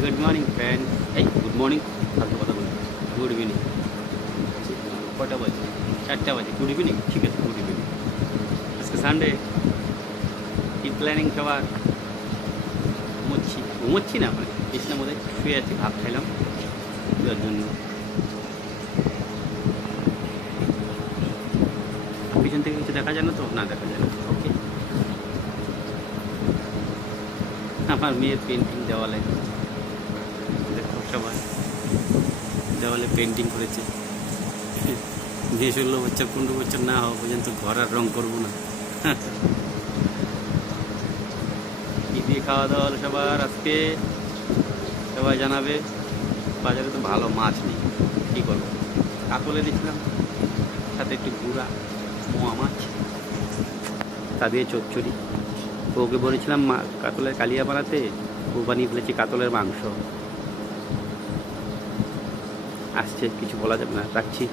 Good morning friend. এই good morning ফালতু কথা বলি। Good evening. কটা বাজে? 4টা বাজে। গুড ইভিনিং, ঠিক আছে, গুড ইভিনিং। আজকে সানডে, কি প্ল্যানিং সবার? ঘুমোচ্ছি না, মানে বিছনার মধ্যে শুয়ে আছি, ভাত খাইলাম দেওয়ার জন্য। পিছন থেকে কিছু দেখা যায় না তো? না, দেখা যায় না। ওকে। আমার মেয়ের পেন্টিং দেওয়ালে, দেখো সবাই দেওয়ালে পেন্টিং করেছে। 16 বছর 15 বছর না হওয়া পর্যন্ত ঘর আর রং করবো না। কি দিয়ে খাওয়া দাওয়া হলো সবার আজকে? সবাই জানাবে। বাজারে তো ভালো মাছ নেই, কী করবো? কাতলে দিয়েছিলাম, সাথে একটু গুঁড়া মোয়া মাছ, তা দিয়ে চচ্চড়ি। ওকে বলেছিলাম কাতলের কালিয়া বানাতে, ও বানিয়ে ফেলেছি কাতলের মাংস। আসছে, কিছু বলা যাবে না, রাখছি।